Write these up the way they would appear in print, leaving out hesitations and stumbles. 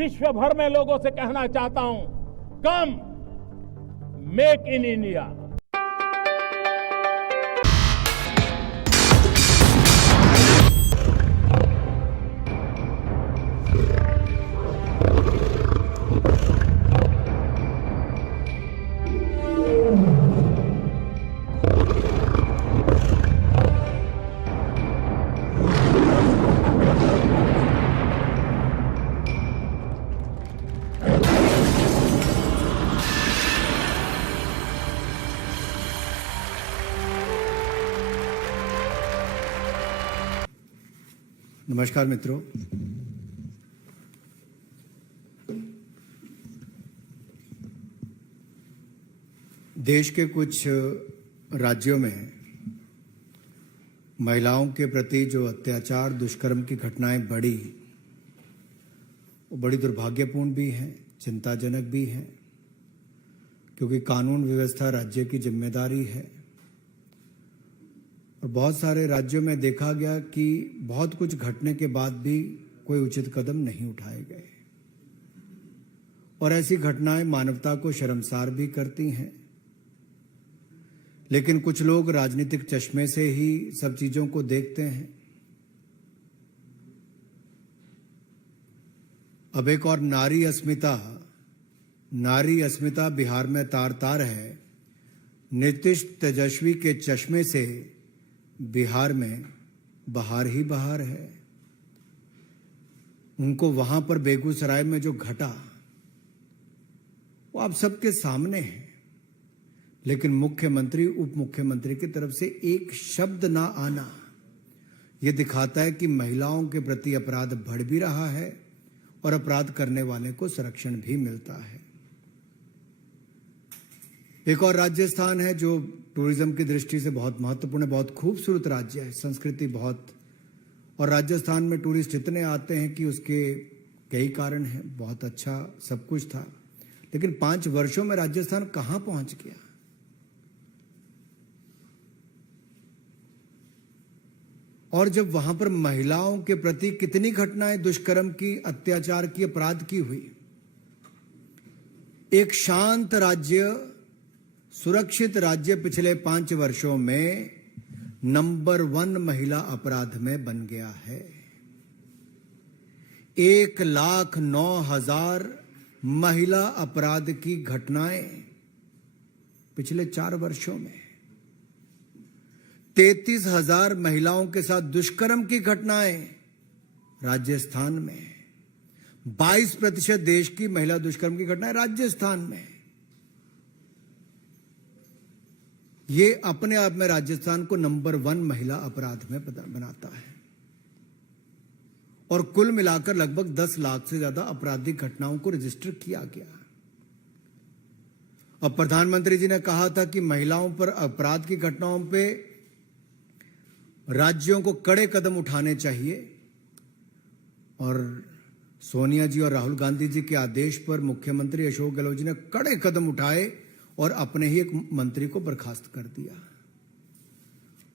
विश्व भर में लोगों से कहना चाहता हूं, कम मेक इन इंडिया। नमस्कार मित्रों, देश के कुछ राज्यों में महिलाओं के प्रति जो अत्याचार दुष्कर्म की घटनाएं बढ़ी, वो बड़ी दुर्भाग्यपूर्ण भी हैं, चिंताजनक भी हैं, क्योंकि कानून व्यवस्था राज्य की जिम्मेदारी है। और बहुत सारे राज्यों में देखा गया कि बहुत कुछ घटने के बाद भी कोई उचित कदम नहीं उठाए गए, और ऐसी घटनाएं मानवता को शर्मसार भी करती हैं। लेकिन कुछ लोग राजनीतिक चश्मे से ही सब चीजों को देखते हैं। अब एक और नारी अस्मिता बिहार में तार तार है। नीतीश तेजस्वी के चश्मे से बिहार में बहार ही बहार है। उनको वहां पर बेगूसराय में जो घटा वो आप सबके सामने है, लेकिन मुख्यमंत्री उप मुख्यमंत्री की तरफ से एक शब्द ना आना यह दिखाता है कि महिलाओं के प्रति अपराध बढ़ भी रहा है और अपराध करने वाले को संरक्षण भी मिलता है। एक और राजस्थान है जो टूरिज्म की दृष्टि से बहुत महत्वपूर्ण है, बहुत खूबसूरत राज्य है, संस्कृति बहुत, और राजस्थान में टूरिस्ट इतने आते हैं कि उसके कई कारण हैं। बहुत अच्छा सब कुछ था, लेकिन 5 वर्षों में राजस्थान कहां पहुंच गया। और जब वहां पर महिलाओं के प्रति कितनी घटनाएं दुष्कर्म की, अत्याचार की, अपराध की हुई। एक शांत राज्य, सुरक्षित राज्य पिछले 5 वर्षों में नंबर 1 महिला अपराध में बन गया है। 1,09,000 महिला अपराध की घटनाएं पिछले 4 वर्षों में। 33,000 महिलाओं के साथ दुष्कर्म की घटनाएं राजस्थान में। 22% देश की महिला दुष्कर्म की घटनाएं राजस्थान में। ये अपने आप में राजस्थान को नंबर 1 महिला अपराध में बनाता है, और कुल मिलाकर लगभग 10 लाख से ज्यादा आपराधिक घटनाओं को रजिस्टर किया गया। अब प्रधानमंत्री जी ने कहा था कि महिलाओं पर अपराध की घटनाओं पे राज्यों को कड़े कदम उठाने चाहिए, और सोनिया जी और राहुल गांधी जी के आदेश पर मुख्यमंत्री अशोक गहलोत जी ने कड़े कदम उठाए और अपने ही एक मंत्री को बर्खास्त कर दिया।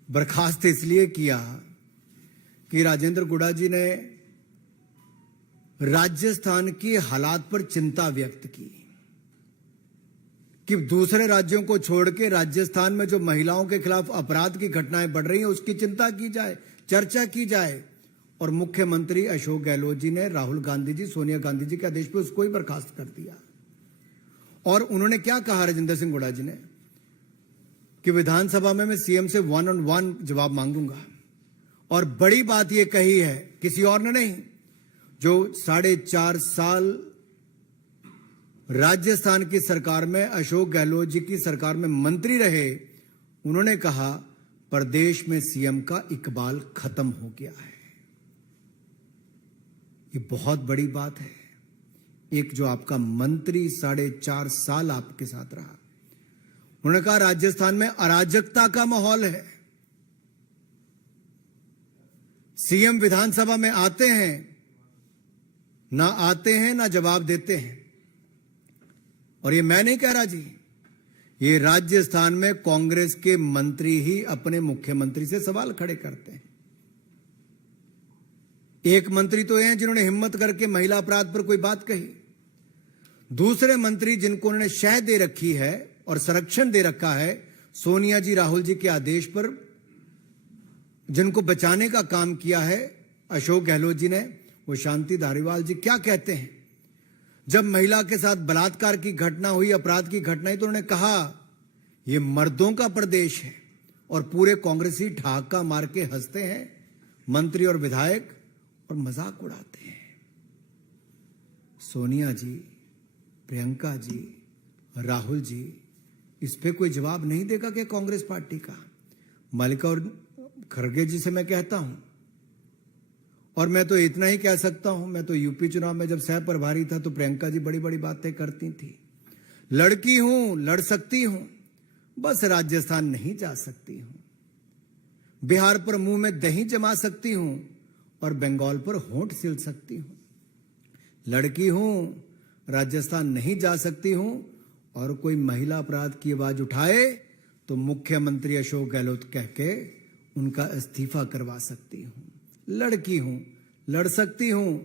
बर्खास्त इसलिए किया कि राजेंद्र गुड़ा जी ने राजस्थान की हालात पर चिंता व्यक्त की कि दूसरे राज्यों को छोड़ के राजस्थान में जो महिलाओं के खिलाफ अपराध की घटनाएं बढ़ रही हैं उसकी चिंता की जाए, चर्चा की जाए। और मुख्यमंत्री अशोक गहलोत जी ने राहुल गांधी जी, सोनिया गांधी जी के आदेश पर उसको ही बर्खास्त कर दिया। और उन्होंने क्या कहा, राजेंद्र सिंह गुड़ा जी ने, कि विधानसभा में मैं सीएम से 1-on-1 जवाब मांगूंगा। और बड़ी बात यह कही है, किसी और ने नहीं, जो 4.5 साल राजस्थान की सरकार में, अशोक गहलोत जी की सरकार में मंत्री रहे, उन्होंने कहा प्रदेश में सीएम का इकबाल खत्म हो गया है। ये बहुत बड़ी बात है। एक जो आपका मंत्री 4.5 साल आपके साथ रहा, उन्होंने कहा राजस्थान में अराजकता का माहौल है। सीएम विधानसभा में आते हैं, ना जवाब देते हैं। और ये मैं नहीं कह रहा जी, ये राजस्थान में कांग्रेस के मंत्री ही अपने मुख्यमंत्री से सवाल खड़े करते हैं। एक मंत्री तो हैं जिन्होंने हिम्मत करके महिला अपराध पर कोई बात कही, दूसरे मंत्री जिनको उन्होंने शह दे रखी है और संरक्षण दे रखा है सोनिया जी राहुल जी के आदेश पर, जिनको बचाने का काम किया है अशोक गहलोत जी ने, वो शांति धारीवाल जी क्या कहते हैं? जब महिला के साथ बलात्कार की घटना हुई, अपराध की घटना हुई, तो उन्होंने कहा यह मर्दों का प्रदेश है, और पूरे कांग्रेसी ठहाका मार के हंसते हैं मंत्री और विधायक और मजाक उड़ाते हैं। सोनिया जी, प्रियंका जी, राहुल जी, इस पे कोई जवाब नहीं देगा क्या कांग्रेस पार्टी का? मल्लिकार्जुन खड़गे जी से मैं कहता हूं, और मैं तो इतना ही कह सकता हूं, मैं तो यूपी चुनाव में जब सह प्रभारी था तो प्रियंका जी बड़ी बड़ी बातें करती थी। लड़की हूं, लड़ सकती हूं, बस राजस्थान नहीं जा सकती हूं। बिहार पर मुंह में दही जमा सकती हूं और बंगाल पर होंठ सिल सकती हूं। लड़की हूं, राजस्थान नहीं जा सकती हूं, और कोई महिला अपराध की आवाज उठाए तो मुख्यमंत्री अशोक गहलोत कह के उनका इस्तीफा करवा सकती हूं। लड़की हूं, लड़ सकती हूं।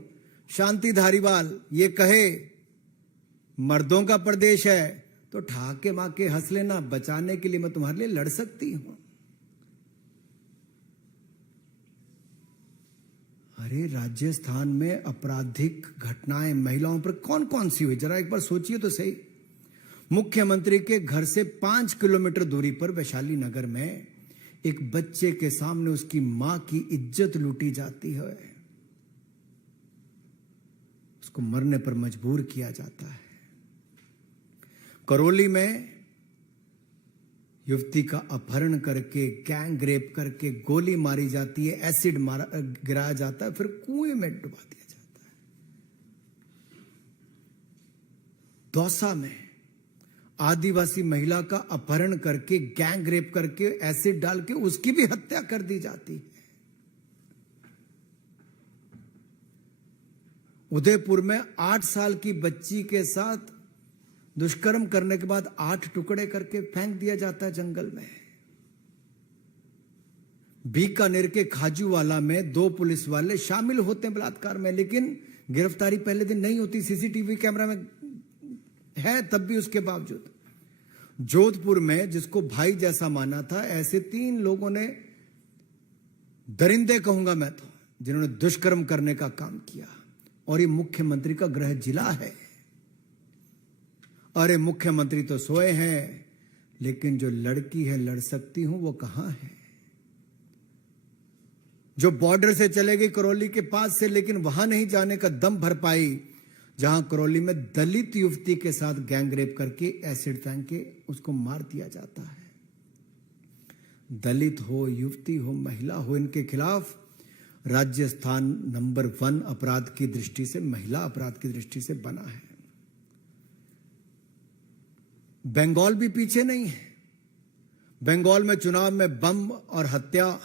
शांति धारीवाल ये कहे मर्दों का प्रदेश है तो ठहाके माके हंस लेना, बचाने के लिए मैं तुम्हारे लिए लड़ सकती हूं। अरे राजस्थान में आपराधिक घटनाएं महिलाओं पर कौन कौन सी हुई, जरा एक बार सोचिए तो सही। मुख्यमंत्री के घर से 5 किलोमीटर दूरी पर वैशाली नगर में एक बच्चे के सामने उसकी मां की इज्जत लूटी जाती है, उसको मरने पर मजबूर किया जाता है। करौली में युवती का अपहरण करके, गैंग रेप करके गोली मारी जाती है, एसिड गिराया जाता है, फिर कुएं में डुबा दिया जाता है। दौसा में आदिवासी महिला का अपहरण करके, गैंग रेप करके, एसिड डाल के उसकी भी हत्या कर दी जाती है। उदयपुर में 8 साल की बच्ची के साथ दुष्कर्म करने के बाद 8 टुकड़े करके फेंक दिया जाता है जंगल में। बीकानेर के खाजूवाला में 2 पुलिस वाले शामिल होते हैं बलात्कार में, लेकिन गिरफ्तारी पहले दिन नहीं होती, सीसीटीवी कैमरा में है तब भी उसके बावजूद। जोधपुर में जिसको भाई जैसा माना था, ऐसे 3 लोगों ने, दरिंदे कहूंगा मैं तो, जिन्होंने दुष्कर्म करने का काम किया, और ये मुख्यमंत्री का गृह जिला है। अरे मुख्यमंत्री तो सोए हैं, लेकिन जो लड़की है लड़ सकती हूं वो कहां है? जो बॉर्डर से चले गई करौली के पास से, लेकिन वहां नहीं जाने का दम भर पाई जहां करौली में दलित युवती के साथ गैंग रेप करके एसिड फेंक के उसको मार दिया जाता है। दलित हो, युवती हो, महिला हो, इनके खिलाफ राजस्थान नंबर 1 अपराध की दृष्टि से, महिला अपराध की दृष्टि से बना है। बंगाल भी पीछे नहीं है। बंगाल में चुनाव में बम और हत्या,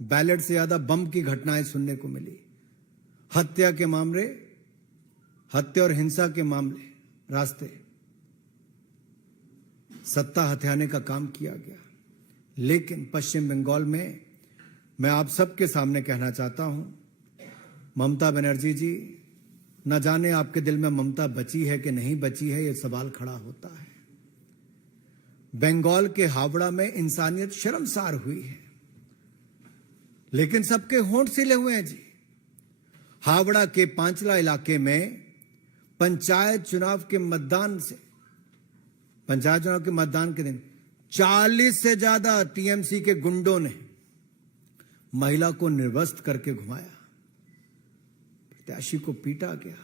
बैलेट से ज्यादा बम की घटनाएं सुनने को मिली। हत्या के मामले, हत्या और हिंसा के मामले, रास्ते सत्ता हथियाने का काम किया गया। लेकिन पश्चिम बंगाल में मैं आप सबके सामने कहना चाहता हूं, ममता बनर्जी जी, न जाने आपके दिल में ममता बची है कि नहीं बची है, यह सवाल खड़ा होता है। बंगाल के हावड़ा में इंसानियत शर्मसार हुई है, लेकिन सबके होंठ सिले हुए हैं जी। हावड़ा के पांचला इलाके में पंचायत चुनाव के मतदान के दिन 40 से ज्यादा टीएमसी के गुंडों ने महिला को निर्वस्त्र करके घुमाया, प्रत्याशी को पीटा गया,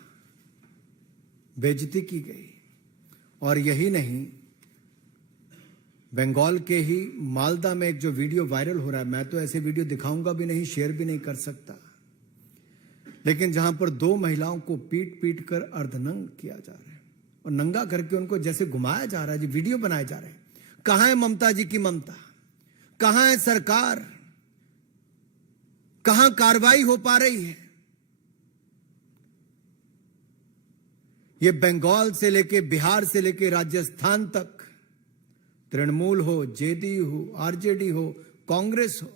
बेइज्जती की गई। और यही नहीं, बंगाल के ही मालदा में एक जो वीडियो वायरल हो रहा है, मैं तो ऐसे वीडियो दिखाऊंगा भी नहीं, शेयर भी नहीं कर सकता, लेकिन जहां पर 2 महिलाओं को पीट पीट कर अर्धनंग किया जा रहा है और नंगा करके उनको जैसे घुमाया जा रहा है, जी वीडियो बनाए जा रहे हैं। कहां है ममता जी की ममता? कहां है सरकार? कहां कार्रवाई हो पा रही है? ये बंगाल से लेके, बिहार से लेके राजस्थान तक, तृणमूल हो, जेडीयू हो, आरजेडी हो, कांग्रेस हो,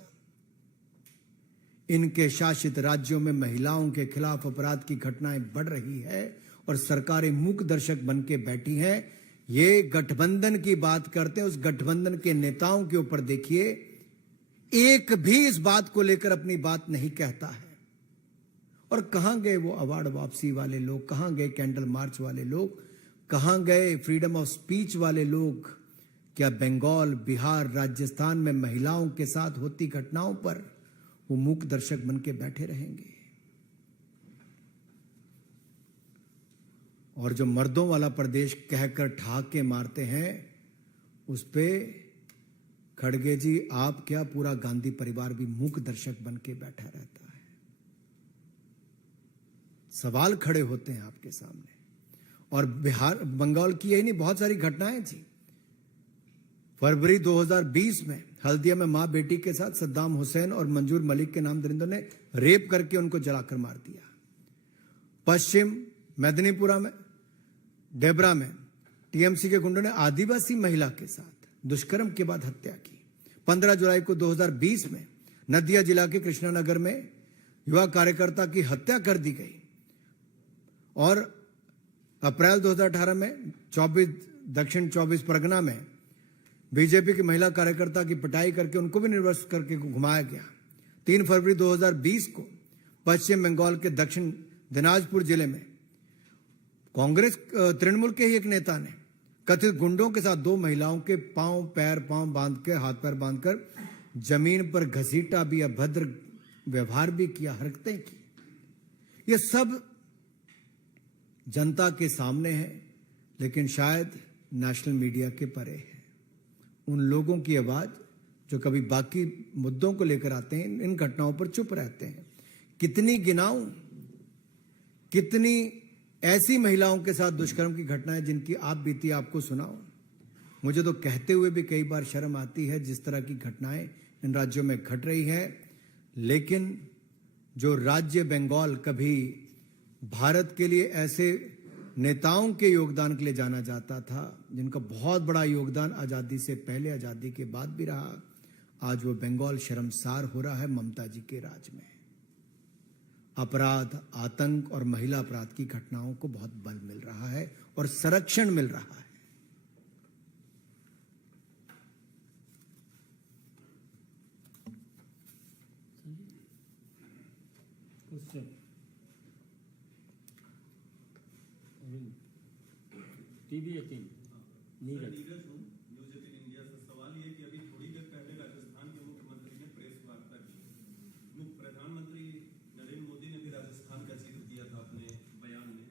इनके शासित राज्यों में महिलाओं के खिलाफ अपराध की घटनाएं बढ़ रही है और सरकारें मूक दर्शक बन के बैठी हैं। ये गठबंधन की बात करते हैं, उस गठबंधन के नेताओं के ऊपर देखिए, एक भी इस बात को लेकर अपनी बात नहीं कहता है। और कहां गए वो अवार्ड वापसी वाले लोग, कहां गए कैंडल मार्च वाले लोग, कहां गए फ्रीडम ऑफ स्पीच वाले लोग? क्या बंगाल, बिहार, राजस्थान में महिलाओं के साथ होती घटनाओं पर वो मूक दर्शक बन के बैठे रहेंगे? और जो मर्दों वाला प्रदेश कहकर ठहाके मारते हैं, उस पे खड़गे जी, आप क्या, पूरा गांधी परिवार भी मूक दर्शक बन के बैठा रहता है। सवाल खड़े होते हैं आपके सामने। और बिहार, बंगाल की यही नहीं, बहुत सारी घटनाएं थी। फरवरी 2020 में हल्दिया में मां बेटी के साथ सद्दाम हुसैन और मंजूर मलिक के नाम दरिंदों ने रेप करके उनको जलाकर मार दिया। पश्चिम मेदिनीपुरा में, डेबरा में टीएमसी के गुंडों ने आदिवासी महिला के साथ दुष्कर्म के बाद हत्या की। 15 जुलाई को 2020 में नदिया जिला के कृष्णानगर में युवा कार्यकर्ता की हत्या कर दी गई। और अप्रैल 2018 में 24 दक्षिण 24 परगना में बीजेपी की महिला कार्यकर्ता की पिटाई करके उनको भी निर्वस्त्र करके घुमाया गया। 3 फरवरी 2020 को पश्चिम बंगाल के दक्षिण दिनाजपुर जिले में कांग्रेस तृणमूल के ही एक नेता ने कथित गुंडों के साथ 2 महिलाओं के पांव बांध के, हाथ पैर बांधकर जमीन पर घसीटा भी, अभद्र व्यवहार भी किया, हरकतें की। ये सब जनता के सामने है, लेकिन शायद नेशनल मीडिया के परे है। उन लोगों की आवाज जो कभी बाकी मुद्दों को लेकर आते हैं, इन घटनाओं पर चुप रहते हैं। कितनी गिनाऊं, कितनी ऐसी महिलाओं के साथ दुष्कर्म की घटनाएं जिनकी आप बीती आपको सुनाऊं। मुझे तो कहते हुए भी कई बार शर्म आती है जिस तरह की घटनाएं इन राज्यों में घट रही है। लेकिन जो राज्य बंगाल कभी भारत के लिए ऐसे नेताओं के योगदान के लिए जाना जाता था, जिनका बहुत बड़ा योगदान आजादी से पहले, आजादी के बाद भी रहा, आज वो बंगाल शर्मसार हो रहा है ममता जी के राज में। अपराध, आतंक और महिला अपराध की घटनाओं को बहुत बल मिल रहा है और संरक्षण मिल रहा है। टीवी 18 नीरज हूं, न्यूज 18 इंडिया से। सवाल ये कि अभी थोड़ी देर पहले राजस्थान के मुख्यमंत्री ने प्रेस वार्ता की। प्रधानमंत्री नरेंद्र मोदी ने भी राजस्थान का जिक्र किया था अपने बयान में।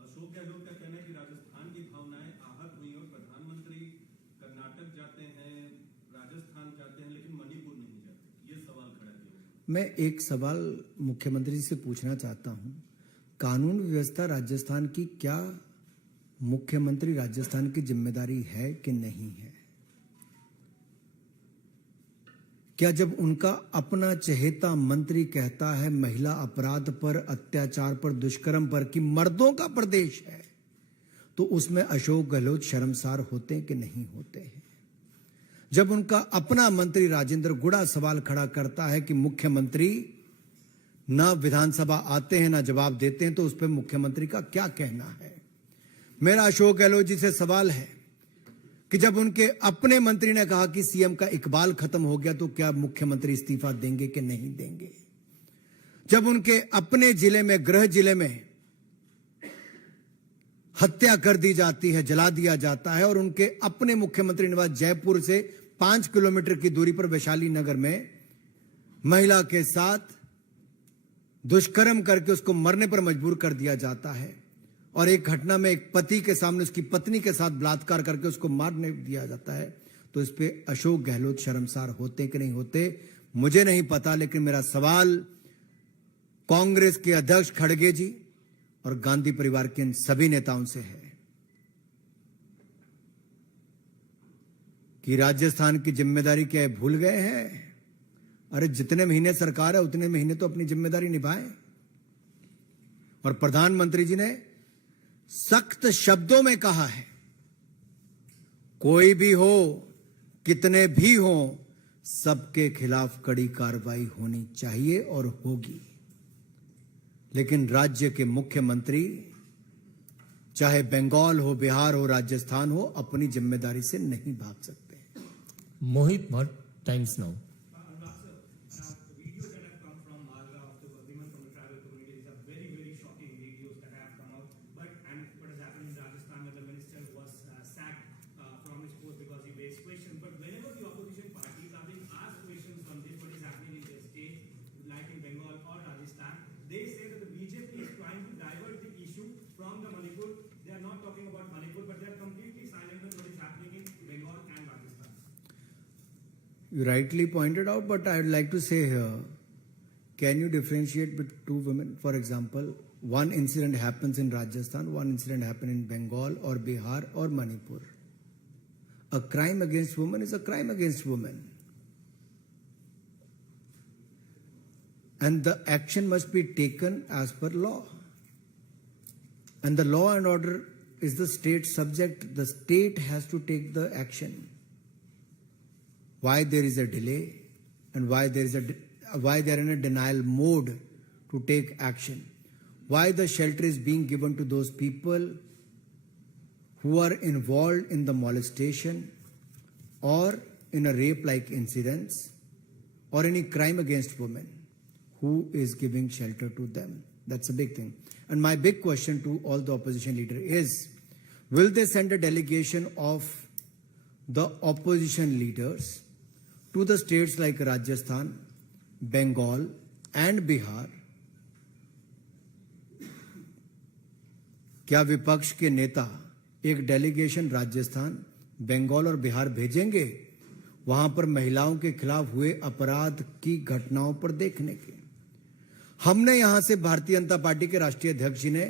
अशोक गहलोत का कहना है कि राजस्थान की भावनाएं आहत हुई और प्रधानमंत्री कर्नाटक जाते हैं, राजस्थान जाते हैं, लेकिन मणिपुर नहीं जाते। ये सवाल खड़ा किया। मैं एक सवाल मुख्यमंत्री जी से पूछना चाहता हूं, कानून व्यवस्था राजस्थान की क्या मुख्यमंत्री राजस्थान की जिम्मेदारी है कि नहीं है? क्या जब उनका अपना चहेता मंत्री कहता है महिला अपराध पर, अत्याचार पर, दुष्कर्म पर कि मर्दों का प्रदेश है, तो उसमें अशोक गहलोत शर्मसार होते कि नहीं होते हैं? जब उनका अपना मंत्री राजेंद्र गुड़ा सवाल खड़ा करता है कि मुख्यमंत्री ना विधानसभा आते हैं ना जवाब देते हैं, तो उस पर मुख्यमंत्री का क्या कहना है? मेरा अशोक गहलोत जी से सवाल है कि जब उनके अपने मंत्री ने कहा कि सीएम का इकबाल खत्म हो गया, तो क्या मुख्यमंत्री इस्तीफा देंगे कि नहीं देंगे? जब उनके अपने जिले में, गृह जिले में हत्या कर दी जाती है, जला दिया जाता है, और उनके अपने मुख्यमंत्री निवास जयपुर से 5 किलोमीटर की दूरी पर वैशाली नगर में महिला के साथ दुष्कर्म करके उसको मरने पर मजबूर कर दिया जाता है, और एक घटना में एक पति के सामने उसकी पत्नी के साथ बलात्कार करके उसको मारने दिया जाता है, तो इस पे अशोक गहलोत शर्मसार होते कि नहीं होते मुझे नहीं पता। लेकिन मेरा सवाल कांग्रेस के अध्यक्ष खड़गे जी और गांधी परिवार के इन सभी नेताओं से है कि राजस्थान की जिम्मेदारी क्या है, भूल गए हैं? अरे जितने महीने सरकार है उतने महीने तो अपनी जिम्मेदारी निभाएं। और प्रधानमंत्री जी ने सख्त शब्दों में कहा है, कोई भी हो, कितने भी हो, सबके खिलाफ कड़ी कार्रवाई होनी चाहिए और होगी, लेकिन राज्य के मुख्यमंत्री चाहे बंगाल हो, बिहार हो, राजस्थान हो, अपनी जिम्मेदारी से नहीं भाग सकते। Mohit Bhatt, Times Now. Videos that have come from Malga of the women from the tribal communities are very, very shocking videos that have come out. But what has happened in Rajasthan, where the minister was sacked from his post because he raised questions. But whenever the opposition parties are being asked questions on this, what is happening in their state, like in Bengal or Rajasthan, they say that the BJP is trying to divert the issue from the Manipur. They are not talking about Manipur, but they are completely silent on what is happening in Bengal and Rajasthan. You rightly pointed out, but I would like to say here, can you differentiate between two women? For example, one incident happens in Rajasthan, one incident happens in Bengal or Bihar or Manipur. A crime against women is a crime against women. And the action must be taken as per law. And the law and order is the state subject. The state has to take the action. Why there is a delay and why they are in a denial mode to take action. Why the shelter is being given to those people who are involved in the molestation or in a rape-like incidents or any crime against women. Who is giving shelter to them? That's a big thing. And my big question to all the opposition leader is, will they send a delegation of the opposition leaders to the states like Rajasthan, Bengal and Bihar? क्या विपक्ष के नेता एक delegation Rajasthan, Bengal और बिहार भेजेंगे वहां पर महिलाओं के खिलाफ हुए अपराध की घटनाओं पर देखने के? हमने यहां से भारतीय जनता पार्टी के राष्ट्रीय अध्यक्ष जी ने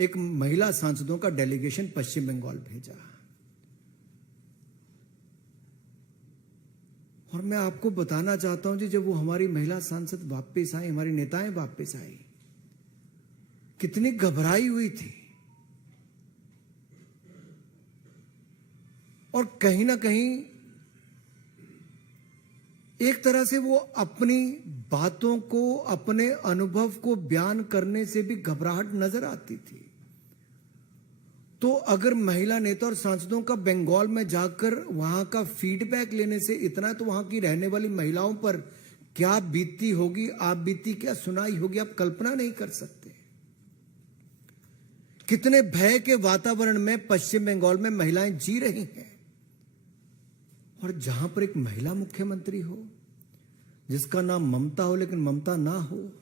एक महिला सांसदों का डेलीगेशन पश्चिम बंगाल भेजा। और मैं आपको बताना चाहता हूं जी, जब वो हमारी महिला सांसद वापस आई, हमारी नेताएं वापस आई, कितनी घबराई हुई थी। और कहीं ना कहीं एक तरह से वो अपनी बातों को, अपने अनुभव को बयान करने से भी घबराहट नजर आती थी। तो अगर महिला नेता और सांसदों का बंगाल में जाकर वहां का फीडबैक लेने से इतना, तो वहां की रहने वाली महिलाओं पर क्या बीतती होगी, आप बीती क्या सुनाई होगी, आप कल्पना नहीं कर सकते। कितने भय के वातावरण में पश्चिम बंगाल में महिलाएं जी रही हैं। और जहां पर एक महिला मुख्यमंत्री हो जिसका नाम ममता हो, लेकिन ममता ना हो,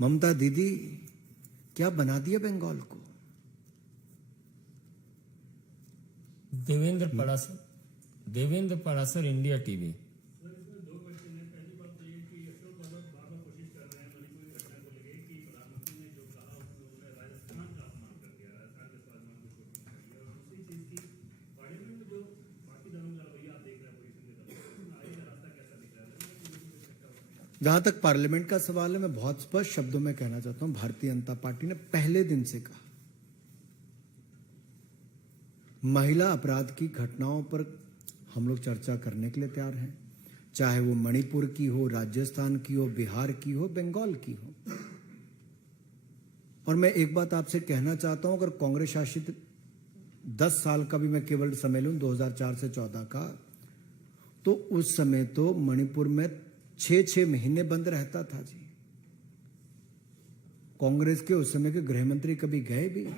ममता दीदी क्या बना दिया बंगाल को। Devendra Parashar, India TV. दो क्वेश्चन है। पहली बात तो ये कि अशोक गहलोत बार-बार कोशिश कर रहे हैं मणिपुर की घटना को लेकर कि प्रधानमंत्री ने जो कहा उन्होंने राजस्थान का अपमान कर दिया, राजस्थान के स्वाभिमान को चोट पहुंचाई। और दूसरी चीज की पार्लियामेंट में जो बाकी दलों का रवैया आप देख रहे हैं अपोजिशन के दलों का, आगे का रास्ता कैसा दिख रहा है? जहां तक पार्लियामेंट का सवाल है, मैं बहुत स्पष्ट शब्दों में कहना चाहता हूं, भारतीय जनता पार्टी ने पहले दिन से कहा महिला अपराध की घटनाओं पर हम लोग चर्चा करने के लिए तैयार हैं, चाहे वो मणिपुर की हो, राजस्थान की हो, बिहार की हो, बंगाल की हो। और मैं एक बात आपसे कहना चाहता हूं, अगर कांग्रेस शासित 10 साल का भी मैं केवल समय लूं, 2004 से 14 का, तो उस समय तो मणिपुर में 6-6 महीने बंद रहता था जी। कांग्रेस के उस समय के गृह मंत्री कभी गए भी?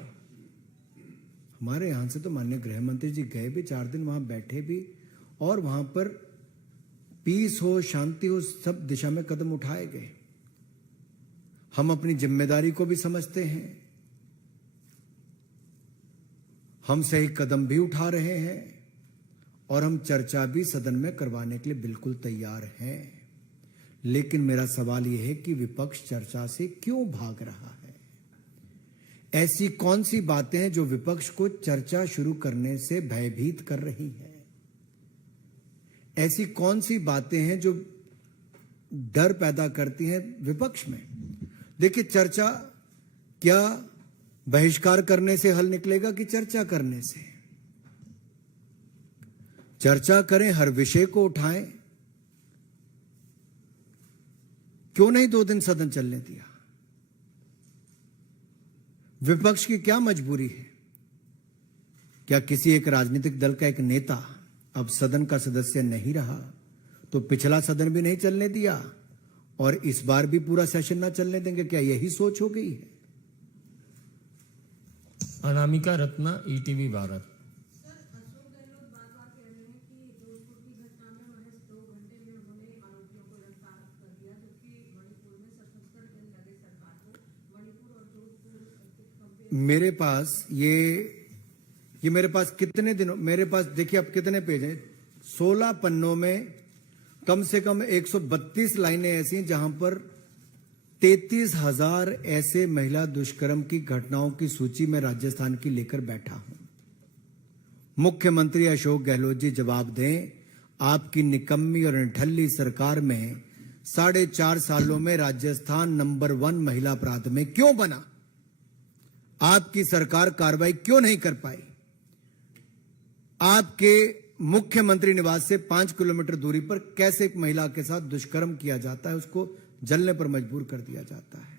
हमारे यहां से तो माननीय गृह मंत्री जी गए भी, 4 दिन वहां बैठे भी, और वहां पर पीस हो, शांति हो, सब दिशा में कदम उठाए गए। हम अपनी जिम्मेदारी को भी समझते हैं, हम सही कदम भी उठा रहे हैं और हम चर्चा भी सदन में करवाने के लिए बिल्कुल तैयार हैं। लेकिन मेरा सवाल यह है कि विपक्ष चर्चा से क्यों भाग रहा है? ऐसी कौन सी बातें हैं जो विपक्ष को चर्चा शुरू करने से भयभीत कर रही हैं? ऐसी कौन सी बातें हैं जो डर पैदा करती हैं विपक्ष में? देखिए, चर्चा क्या बहिष्कार करने से हल निकलेगा कि चर्चा करने से? चर्चा करें, हर विषय को उठाएं, क्यों नहीं 2 दिन सदन चलने दिया? विपक्ष की क्या मजबूरी है? क्या किसी एक राजनीतिक दल का एक नेता अब सदन का सदस्य नहीं रहा तो पिछला सदन भी नहीं चलने दिया और इस बार भी पूरा सेशन ना चलने देंगे? क्या यही सोच हो गई है? अनामिका रत्ना, ईटीवी भारत। सर, अशोक गहलोत बार-बार कह रहे हैं कि जोधपुर की घटना में महज 2 घंटे में उन्होंने आरोपियों को गिरफ्तार कर दिया, जबकि मणिपुर में 77 दिन लगे सरकार को। मणिपुर और जोधपुर कंपेयर मेरे पास ये मेरे पास कितने दिनों, मेरे पास देखिए अब कितने पेज हैं, 16 पन्नों में कम से कम 132 लाइनें ऐसी हैं जहां पर 33,000 ऐसे महिला दुष्कर्म की घटनाओं की सूची में राजस्थान की लेकर बैठा हूं। मुख्यमंत्री अशोक गहलोत जी जवाब दें, आपकी निकम्मी और निठल्ली सरकार में 4.5 सालों में राजस्थान नंबर 1 महिला अपराध में क्यों बना? आपकी सरकार कार्रवाई क्यों नहीं कर पाई? आपके मुख्यमंत्री निवास से 5 किलोमीटर दूरी पर कैसे एक महिला के साथ दुष्कर्म किया जाता है, उसको जलने पर मजबूर कर दिया जाता है?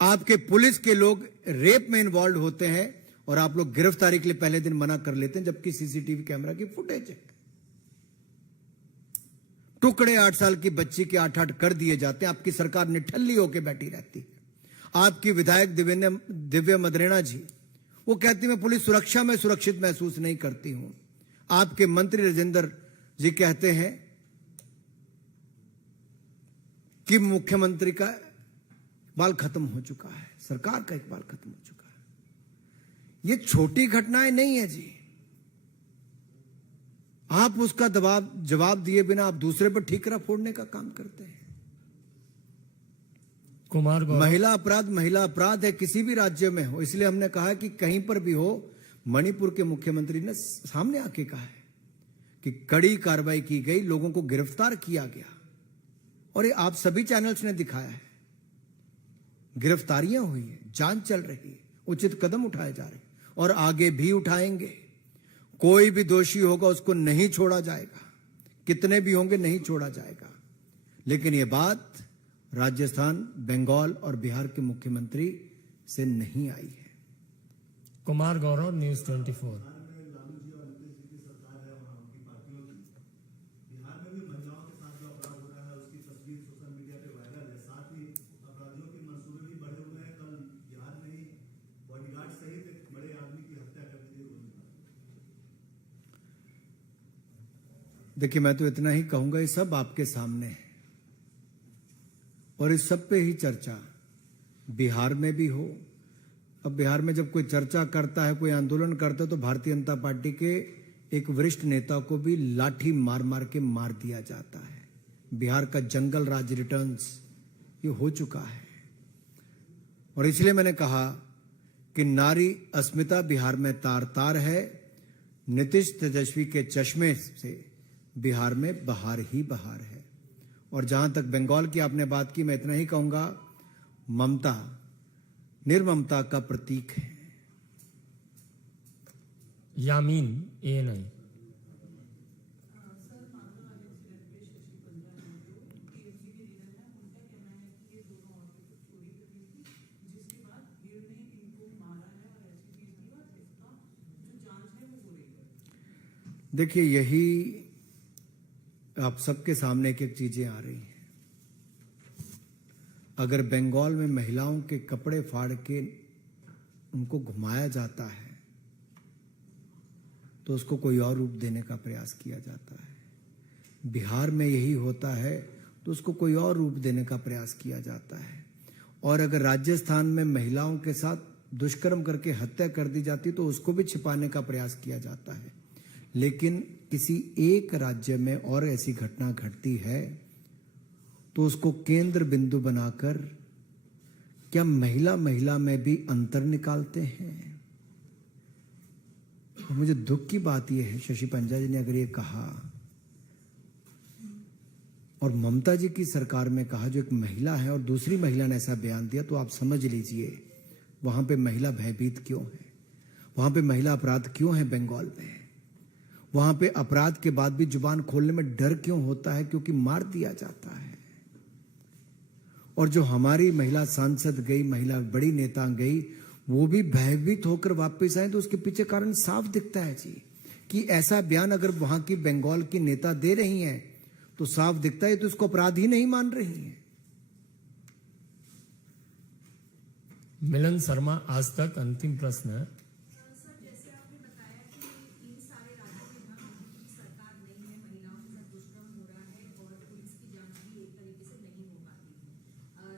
आपके पुलिस के लोग रेप में इन्वॉल्व होते हैं और आप लोग गिरफ्तारी के लिए पहले दिन मना कर लेते हैं, जबकि सीसीटीवी कैमरा की फुटेज है। टुकड़े 8 साल की बच्ची के 8-8 कर दिए जाते हैं, आपकी सरकार निठल्ली होकर बैठी रहती है। आपकी विधायक दिव्या मदरेना जी, वो कहती मैं पुलिस सुरक्षा में सुरक्षित महसूस नहीं करती हूं। आपके मंत्री राजेंद्र जी कहते हैं कि मुख्यमंत्री का बाल खत्म हो चुका है, सरकार का एक बाल खत्म हो चुका है। ये छोटी घटनाएं नहीं है जी। आप उसका जवाब दिए बिना आप दूसरे पर ठीकरा फोड़ने का काम करते हैं। कुमार गौरव, महिला अपराध है, किसी भी राज्य में हो। इसलिए हमने कहा है कि कहीं पर भी हो, मणिपुर के मुख्यमंत्री ने सामने आके कहा है कि कड़ी कार्रवाई की गई, लोगों को गिरफ्तार किया गया और ये आप सभी चैनल्स ने दिखाया है। गिरफ्तारियां हुई है, जांच चल रही है, उचित कदम उठाए जा रहे हैं और आगे भी उठाएंगे। कोई भी दोषी होगा उसको नहीं छोड़ा जाएगा, कितने भी होंगे नहीं छोड़ा जाएगा। लेकिन यह बात राजस्थान, बंगाल और बिहार के मुख्यमंत्री से नहीं आई है। कुमार गौरव, न्यूज 24। देखिए, मैं तो इतना ही कहूंगा, ये सब आपके सामने है और इस सब पे ही चर्चा बिहार में भी हो। अब बिहार में जब कोई चर्चा करता है, कोई आंदोलन करता है, तो भारतीय जनता पार्टी के एक वरिष्ठ नेता को भी लाठी मार मार के मार दिया जाता है। बिहार का जंगल राज रिटर्न्स ये हो चुका है और इसलिए मैंने कहा कि नारी अस्मिता बिहार में तार तार है। नीतीश तेजस्वी के चश्मे से बिहार में बहार ही बहार है। और जहां तक बंगाल की आपने बात की, मैं इतना ही कहूंगा, ममता निर्ममता का प्रतीक है। यामीन, ANI। देखिए, यही आप सबके सामने एक एक चीजें आ रही हैं। अगर बंगाल में महिलाओं के कपड़े फाड़ के उनको घुमाया जाता है तो उसको कोई और रूप देने का प्रयास किया जाता है। बिहार में यही होता है तो उसको कोई और रूप देने का प्रयास किया जाता है। और अगर राजस्थान में महिलाओं के साथ दुष्कर्म करके हत्या कर दी जाती तो उसको भी छिपाने का प्रयास किया जाता है। लेकिन किसी एक राज्य में और ऐसी घटना घटती है तो उसको केंद्र बिंदु बनाकर क्या महिला में भी अंतर निकालते हैं। और मुझे दुख की बात यह है, शशि पंजा जी ने अगर ये कहा और ममता जी की सरकार में कहा, जो एक महिला है और दूसरी महिला ने ऐसा बयान दिया, तो आप समझ लीजिए वहां पे महिला भयभीत क्यों है, वहां पे महिला अपराध क्यों है बंगाल में। वहां पे अपराध के बाद भी जुबान खोलने में डर क्यों होता है, क्योंकि मार दिया जाता है। और जो हमारी महिला सांसद गई, महिला बड़ी नेता गई, वो भी भयभीत होकर वापस आए, तो उसके पीछे कारण साफ दिखता है जी कि ऐसा बयान अगर वहां की बंगाल की नेता दे रही हैं तो साफ दिखता है तो इसको अपराध ही नहीं मान रही हैं। मिलन शर्मा, आज तक। अंतिम प्रश्न है। सर, जैसे आपने बताया कि इन सारे राज्यों में जहाँ बीजेपी की सरकार नहीं है, महिलाओं के साथ दुष्कर्म हो रहा है और पुलिस की जांच भी एक तरीके से नहीं हो पाती है।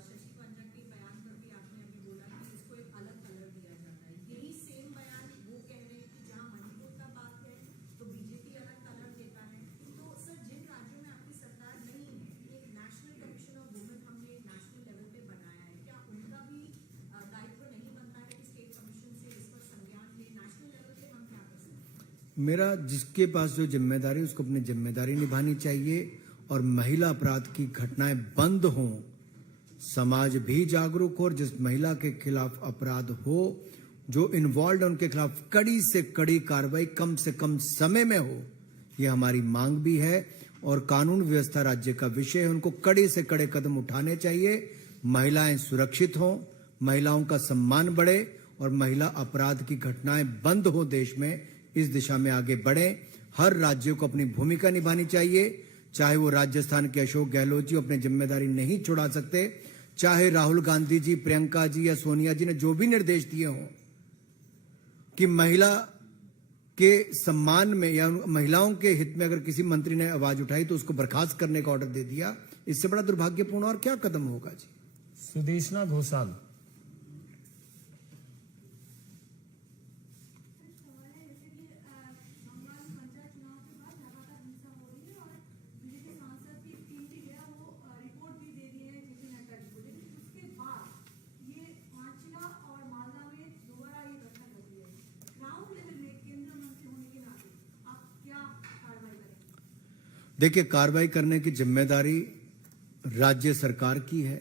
शशि पंजा के बयान पर भी आपने अभी बोला कि इसको एक अलग कलर दिया जाता है। यही सेम बयान वो कह रहे हैं कि जहाँ मणिपुर का बात है तो बीजेपी अलग कलर देता है। तो सर, जिन राज्यों में आपकी सरकार नहीं है, एक नेशनल कमीशन ऑफ वुमेन हमने नेशनल लेवल पे बनाया है, क्या उनका भी दायित्व नहीं बनता है कि स्टेट कमीशन से इस पर संज्ञान ले? नेशनल लेवल पे हम क्या कर सकते हैं? मेरा जिसके पास जो जिम्मेदारी, उसको अपनी जिम्मेदारी निभानी चाहिए और महिला अपराध की घटनाएं बंद हों, समाज भी जागरूक हो और जिस महिला के खिलाफ अपराध हो, जो इन्वॉल्व है उनके खिलाफ कड़ी से कड़ी कार्रवाई कम से कम समय में हो, ये हमारी मांग भी है और कानून व्यवस्था राज्य का विषय है। उनको कड़े से कड़े कदम उठाने चाहिए, महिलाएं सुरक्षित हों, महिलाओं का सम्मान बढ़े और महिला अपराध की घटनाएं बंद हो देश में। इस दिशा में आगे बढ़े। हर राज्य को अपनी भूमिका निभानी चाहिए, चाहे वो राजस्थान के अशोक गहलोत जी अपनी जिम्मेदारी नहीं छुड़ा सकते, चाहे राहुल गांधी जी, प्रियंका जी या सोनिया जी ने जो भी निर्देश दिए हों कि महिला के सम्मान में या महिलाओं के हित में अगर किसी मंत्री ने आवाज उठाई तो उसको बर्खास्त करने का ऑर्डर दे दिया, इससे बड़ा दुर्भाग्यपूर्ण और क्या कदम होगा जी। सुदेशना घोषाल। देखिए, कार्रवाई करने की जिम्मेदारी राज्य सरकार की है,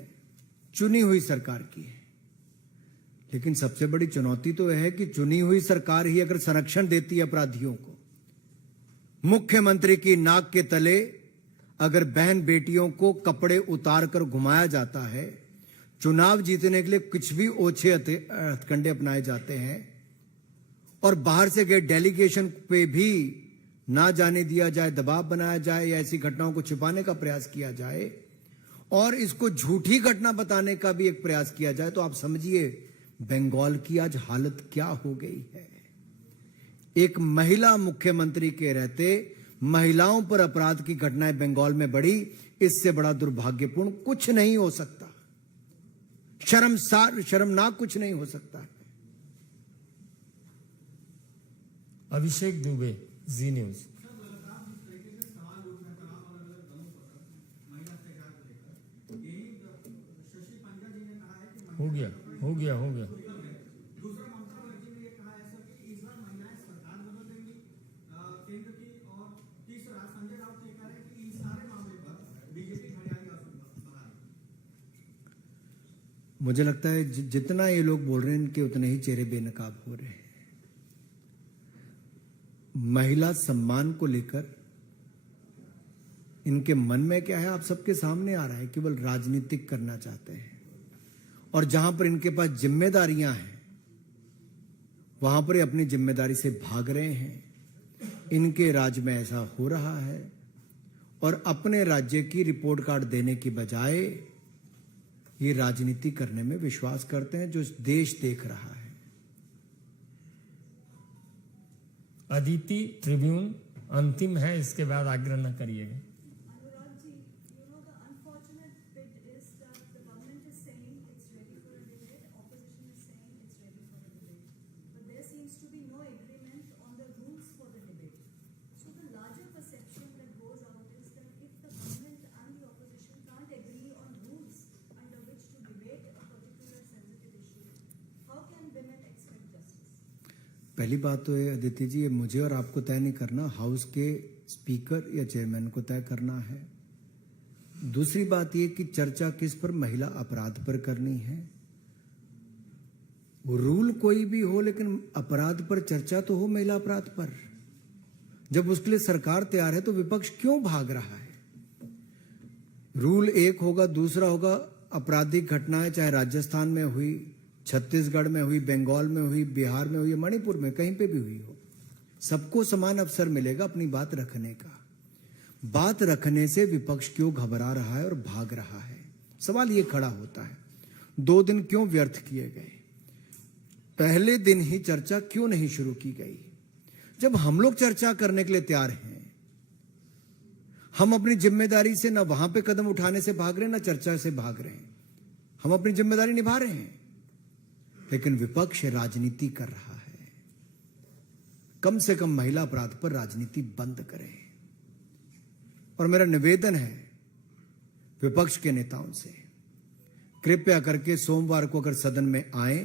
चुनी हुई सरकार की है। लेकिन सबसे बड़ी चुनौती तो यह है कि चुनी हुई सरकार ही अगर संरक्षण देती है अपराधियों को, मुख्यमंत्री की नाक के तले अगर बहन बेटियों को कपड़े उतारकर घुमाया जाता है, चुनाव जीतने के लिए कुछ भी ओछे हथकंडे अपनाए जाते हैं और बाहर से गए डेलीगेशन पे भी ना जाने दिया जाए, दबाव बनाया जाए या ऐसी घटनाओं को छिपाने का प्रयास किया जाए और इसको झूठी घटना बताने का भी एक प्रयास किया जाए, तो आप समझिए बंगाल की आज हालत क्या हो गई है। एक महिला मुख्यमंत्री के रहते महिलाओं पर अपराध की घटनाएं बंगाल में बढ़ी, इससे बड़ा दुर्भाग्यपूर्ण कुछ नहीं हो सकता, शर्मनाक कुछ नहीं हो सकता। अभिषेक दुबे, जी न्यूज। हो गया। दूसरा, ममता बनर्जी ने ये कहा है सर कि इस बार महिलाएं सरकार बदल देंगी केंद्र की, और तीसरा संजय राउत ये कह रहे हैं कि इन सारे मामले पर बीजेपी हरियाणा बना। मुझे लगता है जितना ये लोग बोल रहे हैं इनके उतने ही चेहरे बेनकाब हो रहे हैं। महिला सम्मान को लेकर इनके मन में क्या है आप सबके सामने आ रहा है, केवल राजनीतिक करना चाहते हैं और जहां पर इनके पास जिम्मेदारियां हैं वहां पर ये अपनी जिम्मेदारी से भाग रहे हैं। इनके राज्य में ऐसा हो रहा है और अपने राज्य की रिपोर्ट कार्ड देने की बजाय ये राजनीति करने में विश्वास करते हैं, जो देश देख रहा है। अदिति ट्रिब्यून, अंतिम है, इसके बाद आग्रह न करिएगा। Anurag ji, the unfortunate bit is that the government is saying it's ready for a debate, opposition is saying it's ready for a debate, but there seems to be no agreement on the rules for the debate. So the larger perception that goes out is that if the government and the opposition can't agree on rules under which to debate a particular sensitive issue, how can women expect justice? पहली बात तो ये अदिति जी, ये मुझे और आपको तय नहीं करना, हाउस के स्पीकर या चेयरमैन को तय करना है। दूसरी बात ये कि चर्चा किस पर, महिला अपराध पर करनी है। वो रूल कोई भी हो लेकिन अपराध पर चर्चा तो हो, महिला अपराध पर। जब उसके लिए सरकार तैयार है तो विपक्ष क्यों भाग रहा है? रूल एक होगा, दूसरा होगा, आपराधिक घटनाएं चाहे राजस्थान में हुई, छत्तीसगढ़ में हुई, बंगाल में हुई, बिहार में हुई, मणिपुर में, कहीं पे भी हुई हो, सबको समान अवसर मिलेगा अपनी बात रखने का। बात रखने से विपक्ष क्यों घबरा रहा है और भाग रहा है? सवाल ये खड़ा होता है, 2 दिन क्यों व्यर्थ किए गए? पहले दिन ही चर्चा क्यों नहीं शुरू की गई? जब हम लोग चर्चा करने के लिए तैयार हैं, हम अपनी जिम्मेदारी से ना वहां पे कदम उठाने से भाग रहे हैं, ना चर्चा से भाग रहे हैं। हम अपनी जिम्मेदारी निभा रहे हैं, लेकिन विपक्ष राजनीति कर रहा है। कम से कम महिला अपराध पर राजनीति बंद करें। और मेरा निवेदन है विपक्ष के नेताओं से, कृपया करके सोमवार को अगर सदन में आए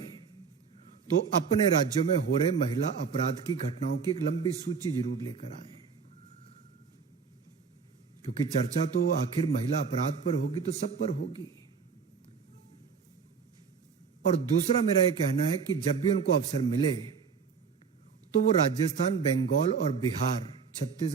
तो अपने राज्यों में हो रहे महिला अपराध की घटनाओं की एक लंबी सूची जरूर लेकर आए, क्योंकि चर्चा तो आखिर महिला अपराध पर होगी तो सब पर होगी। और दूसरा मेरा यह कहना है कि जब भी उनको अवसर मिले तो वो राजस्थान, बंगाल और बिहार, छत्तीसगढ़